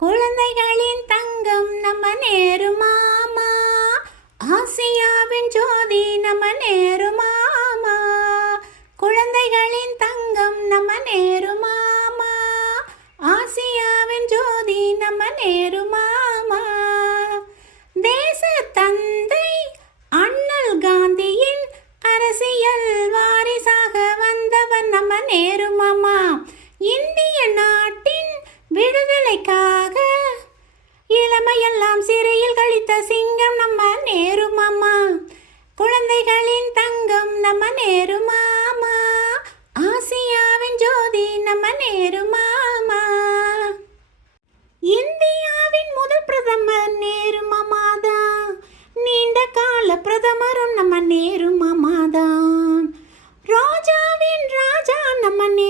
குழந்தைகளின் தங்கம் நம்ம நேருமா? பிடித்த சிங்கம் நம்ம நேரு மாமா குழந்தைகளின் தங்கம் நம்ம நேரு மாமா ஆசியாவின் ஜோதி நம்ம நேரு மாமா இந்தியாவின் முதல் பிரதமர் நேரு மாமாதான் நீண்ட கால பிரதமரும் நம்ம நேரு மாமாதான் ராஜாவின் ராஜா நம்ம நேரு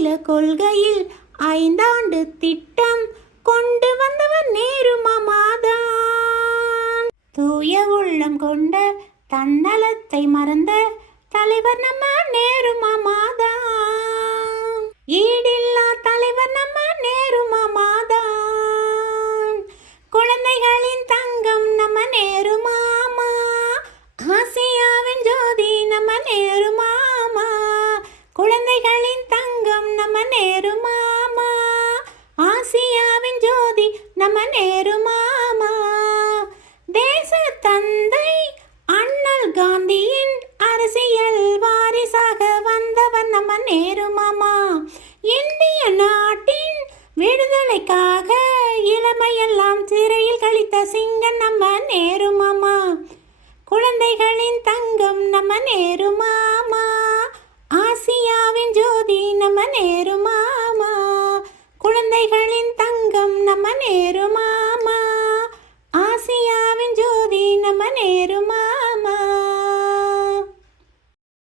பஞ்சசீல கொள்கையில் ஐந்தாண்டு திட்டம் கொண்டு வந்தவர் நேரு மாமாதான் தூய உள்ளம் கொண்ட தன்னலத்தை மறந்த தலைவர் நம்ம நேரு நம்ம நேரு மாமா. தேச தந்தை அண்ணல் காந்தியின் அரசியல் வாரிசாக வந்தவர் நம்ம நேரு மாமா. இந்திய நாட்டின் விடுதலைக்காக இளமையெல்லாம் சிறையில் கழித்த சிங்கம் நம்ம நேரு மாமா. குழந்தைகளின் தங்கம் நம்ம நேரு மாமா. ஆசியாவின் ஜோதி நம்ம நேரு மாமா. maneiro, mãe.